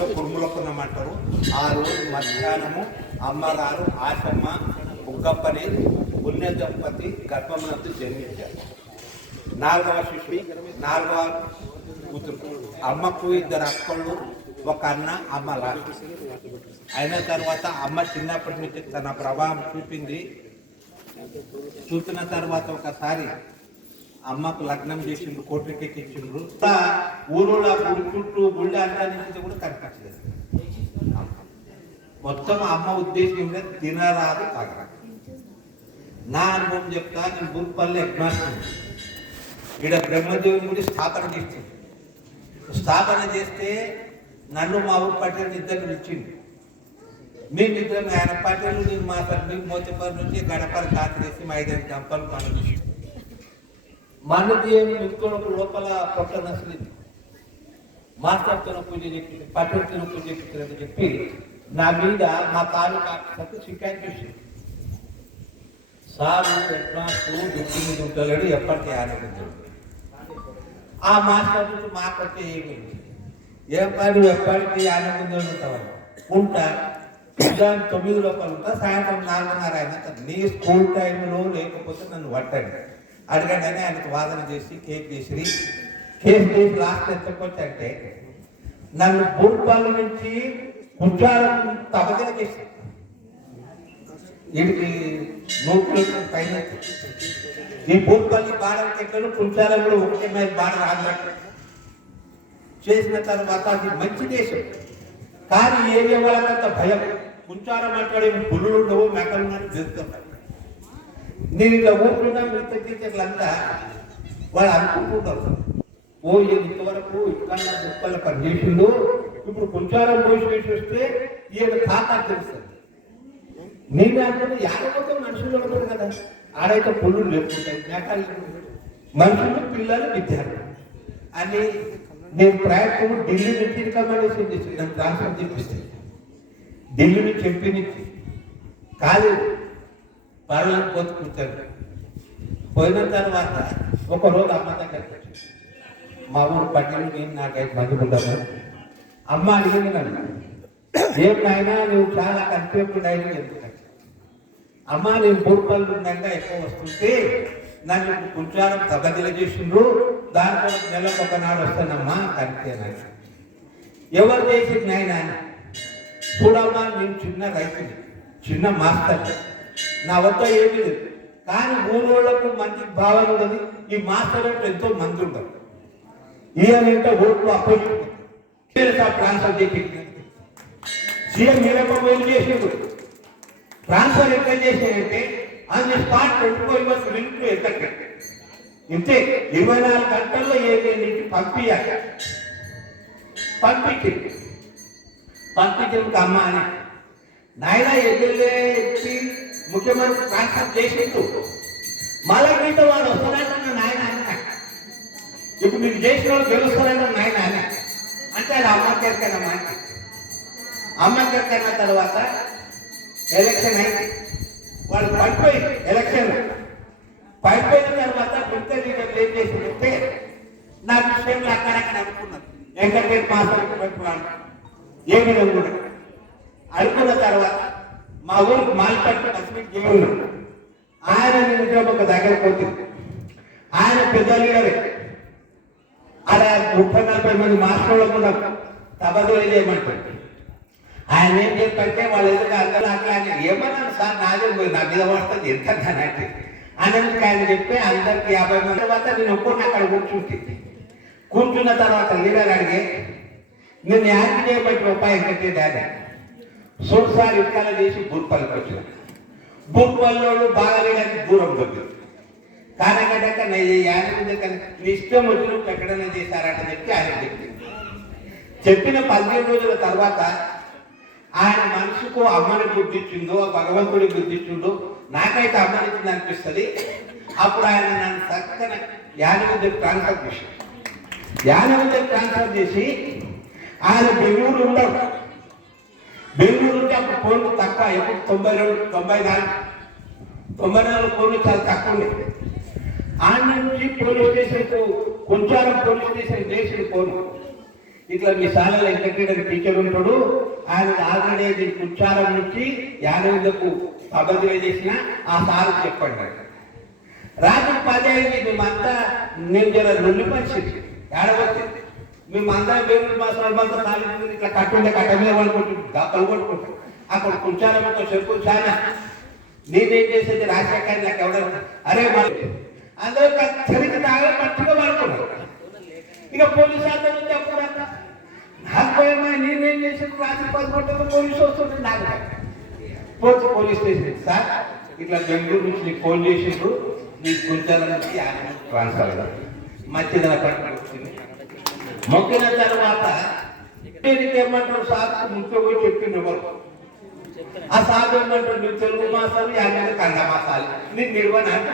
భాషలో కుర్ములకున్నమంటారు. ఆ రోజు మధ్యాహ్నము అమ్మగారు ఆశమ్మ బుగ్గప్పని పుణ్య దంపతి గర్భమునందు జన్మించారు. 4వ శిశువు 4వ కూతురు. అమ్మకు 2 అక్కళ్ళు, 1 అన్న. అమ్మ లాస్ట్ అయిన తర్వాత అమ్మ చిన్నప్పటి నుంచి తన ప్రభావం చూపిన తర్వాత ఒకసారి అమ్మకు లగ్నం చేసిండ్రు, కోటికి ఇచ్చిండ్రు. ఊరులో గుడి చుట్టూ గుళ్ళ అంతా నుంచి కూడా కనిపించలేదు. మొత్తం అమ్మ ఉద్దేశం తినరాదు తాగరా. నా అనుభవం చెప్తా. నేను బూర్పల్లి ఎగ్మాస్టర్ ఇక్కడ బ్రహ్మదేవుని గుడి స్థాపన చేస్తే నన్ను మా ఊరు పట్టేలు 2 పిలిచిండు. మేమిద్దరం ఆయన పట్టేలు నేను మాట్లాడి మోతిపల్లి నుంచి గడపలు కాత్రేసి 5 గంపలు పనులు మనది ఇంకొక లోపల పొట్ట నసలింది. మాస్టర్తో పూజ చెప్పింది, పట్టెలతో పూజ చెప్పిందని చెప్పి నా మీద మా కాలు కాకపోతే షికాయత్ చేసింది. సారు ఎట్నాసు దుఃఖి మీద ఉంటాడు, ఎప్పటికీ ఆనందించాడు. ఆ మాస్టర్ నుంచి మాకంటే ఏమైంది, ఎప్పటికీ ఆనందంగా ఉంటావు ఉంటా. ఉదయం 9 లోపల ఉంటా, సాయంత్రం 4:30 అయినా. నీ స్కూల్ టైంలో లేకపోతే నన్ను పట్టండి అడగండి అని ఆయనకు వాదన చేసి కేసు చేసి లాస్ట్ ఎత్తకొచ్చి అంటే నన్ను బూర్పల్లి నుంచి కుర్చారం తపదన చేసి వీడికి 100 కిలోమీటర్ల పైన ఈ బూర్పల్లి బార్డర్ ఎక్కడ కుర్చారంలో 1 మైల్ బార్డర్ ఆంధ్ర చేసిన తర్వాత అది మంచి దేశం. కానీ ఏరియా వాళ్ళకంత భయం. కుంచారం మాట్లాడే పుల్లులు ఉండవు, మెక్కలు తెలుస్తున్నాయి. నేను ఇలా ఊరుకున్నా మిగతా టీచర్లంతా వాళ్ళు అనుకుంటుంటారు, ఓ ఇంతవరకు ఇక్కడ దుఃఖాల పనిచేసిండు, ఇప్పుడు కుంచారం పోసి వస్తే ఈయన ఖాతా తెలుస్తుంది. నేను అనుకుంటే 50 మనుషులు ఉంటారు కదా, ఆడైతే పుల్లులు లేకుంటాయి, మేకలు మనుషులు, పిల్లలు, విద్యార్థులు అని నేను ప్రయత్నం ఢిల్లీ నుంచి రికమెండేషన్ చేసి నన్ను ట్రాన్స్ఫర్ చేపిస్తే ఢిల్లీ నుంచి ఎంపీ నుంచి కాలేదు పార్లమెంట్ పోతు కూర్చొని పోయిన తర్వాత ఒకరోజు అమ్మ దగ్గరికి వచ్చి మా ఊరు పట్టిన నేను 4-5 మంది ఉంటాను. అమ్మ అడిగింది నన్ను, ఏం నాయనా నువ్వు చాలా కన్ఫ్యూజ్ అయింది ఎందుకంటే, అమ్మ నేను బూర్పల్లి ఉన్నాక ఎక్కువ వస్తుంటే నన్ను కొంచెం తగ్గదిల చేసిండ్రు, దాంట్లో నెలకు 1 నాడు వస్తానమ్మా కనిపే. ఎవరు చేసింది నాయన చూడమ్మా, నేను చిన్న రైతుని, చిన్న మాస్టర్, నా వద్ద ఏమీ లేదు. కానీ ఊరోళ్లకు మంచి భావన ఉన్నది, ఈ మాస్టర్ అంటే ఎంతో మంది ఉండదు. ఈయన ఇంకా ఓట్లు అపోజిట్ ట్రాన్స్ఫర్ చేసి సీఎం మీరప్ప చేసిండు. ట్రాన్స్ఫర్ ఎట్లా చేసాడంటే on the spot 24 hours link ఎక్కడ ఇంతే 24 గంటల్లో ఏదైనా పంపించాలి. పంపించిన అమ్మ అని నాయన ఎమ్మెల్యే ఎంపీ ముఖ్యమంత్రి ట్రాన్స్ఫర్ చేసిండు, మళ్ళీ మీతో వాడు వస్తాడంటే నాయన అన్న, ఇప్పుడు మీకు చేసిన వాళ్ళు గెలుస్తారంటే నాయన అని అంటే అది అమ్మ దగ్గరకైనా అమ్మ దగ్గరైన తర్వాత ఎలక్షన్ అయింది. వాళ్ళు పడిపోయి ఎలక్షన్ పడిపోయిన తర్వాత మిగతా లీడర్లు ఏం చేసిందంటే నా విషయంలో అక్కడక్కడ అనుకున్నారు, వెంకటేశ్వర మాసాలకు పెట్టుకున్నాను ఏమి కూడా అనుకున్న తర్వాత మా ఊరికి మాల్పట్టు కశ్మీర్ జీవులు ఆయన నిమిషం ఒక దగ్గర పోతుంది. ఆయన పెద్ద లీడరే, అలా 30-40 మంది మాస్టర్లు కూడా తబదలు చేయమంటారు. ఆయన ఏం చెప్పంటే వాళ్ళు ఎదురు అందరూ అట్లా ఏమన్నాను సార్, నాదే పోయి నా మీద పడుతుంది ఎంత అంటే అన్నందుకు ఆయన చెప్పి అందరికి 50 మంది తర్వాత నేను ఒక్కడిని అక్కడ కూర్చున్న తర్వాత లీడర్ అడిగే నేను యాక్ట్ చేయబట్టి రూపాయి కట్టే డాడీ చూడు సార్ ఇక్కడ చేసి బూర్పల్లికి వచ్చిన బూర్పల్లి బాగా లేడానికి దూరం దొరికింది. కానీ కనుక నీ ఇష్టం వచ్చినప్పుడు ఎక్కడైనా చేశారట చెప్పి ఆయన చెప్పిన 15 రోజుల తర్వాత ఆయన మనసుకు అమ్మని గుర్తించిందో భగవంతుడి గుర్తించిందో నాకైతే అమ్మనిచ్చింది అనిపిస్తుంది. అప్పుడు ఆయన నన్ను చక్కన యానవిద్యకు ట్రాన్స్ఫర్ చేసి ఆయన బెంగళూరు ఉండవు. బెంగళూరు ఉంటే అప్పుడు ఫోన్లు తక్కువ, ఎప్పుడు 94 ఫోన్లు చాలా తక్కువ ఉండేది. ఆయన నుంచి పోలీస్ స్టేషన్కు కొంచెం పోలీస్ స్టేషన్ చేసిన ఫోన్ ఇట్లా మీ శాలలో వెంకటరెడ్డి టీచర్ ఉంటాడు, ఆయన ఆల్రెడీ కుచ్చారం నుంచి యాదవులకు అబద్ధం చేసిన ఆ సార్ చెప్పండి. రాత్రి 10 అయింది, మేమంతా నేను జర రెండు పరిస్థితి ఏడవచ్చింది. మేమంతా వేరు మాసాలంతా కాలేజీ ఇట్లా కట్టుండే కట్ట మీద పడుకుంటుంది, దప్పలు కొట్టుకుంటాం. అక్కడ కుచ్చారంతో చెప్పు చాలా నేనేం చేసేది రాజశేఖర్ నాకు ఎవడ అరే మళ్ళీ అందరూ చరిత్ర తాగా పట్టుగా పడుకున్నారు. ఇక పోలీసు అతను చెప్పడంతా నాకు భయమా, నేనేం చేసేది రాత్రి 10 గంటలకు పోలీసు వస్తుంటే నాకు పోలీస్ స్టేషన్ సార్ ఇట్లా బెంగళూరు నుంచి నీకు ఫోన్ చేసిండ్రు, నీకు గుంచాల నుంచి ట్రాన్స్ఫర్ మధ్యధర పట్టుకొచ్చింది. మొక్కిన తర్వాత ఏమంటారు సార్ ముఖ్య పోయి చెప్పింది ఎవరు ఆ సార్ ఏమంటారు నువ్వు తెలుగు మాసాలు 50 కన్నడ మాసాలు నీకు నిర్వహణ అంట.